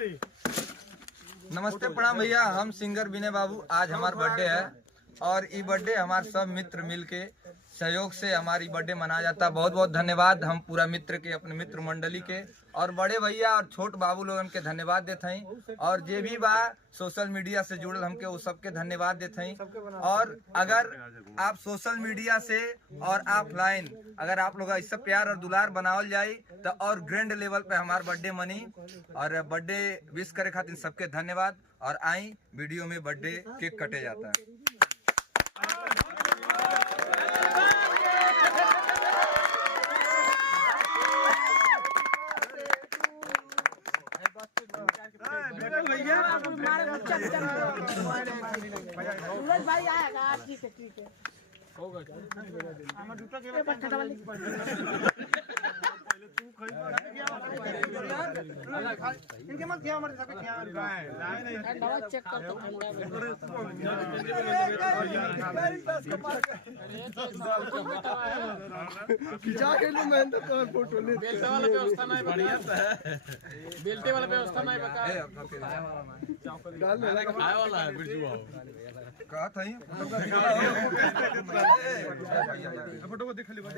नमस्ते प्रणाम भैया, हम सिंगर विनय बाबू। आज हमारा बर्थडे है और ये बर्थडे हमारे सब मित्र मिलके सहयोग से हमारी बर्थडे मनाया जाता है। बहुत बहुत धन्यवाद हम पूरा मित्र के, अपने मित्र मंडली के और बड़े भैया और छोट बाबू लोगन के धन्यवाद देते हैं। और जे भी बा सोशल मीडिया से जुड़ल हमके वो सबके धन्यवाद देते हैं। और अगर आप सोशल मीडिया से और ऑफलाइन अगर आप लोग ऐसा प्यार और दुलार बनावल जाए तो और ग्रैंड लेवल पे हमारा बर्थडे मनी। और बर्थडे विश करे खातिर सबके धन्यवाद। और आई वीडियो में बर्थडे केक कटे जाता है। भाई आएगा, ठीक है होगा। इनके मत क्या हमारे साथ क्या है चेक कर तो जाके लो। मैं तो कौन फोटो ले बेल्टे वाला व्यवस्था नहीं बढ़िया है। बेल्टे वाला व्यवस्था नहीं बता डाल ले खाए वाला है बिरजू कहा था ही फोटो को देख ले भाई।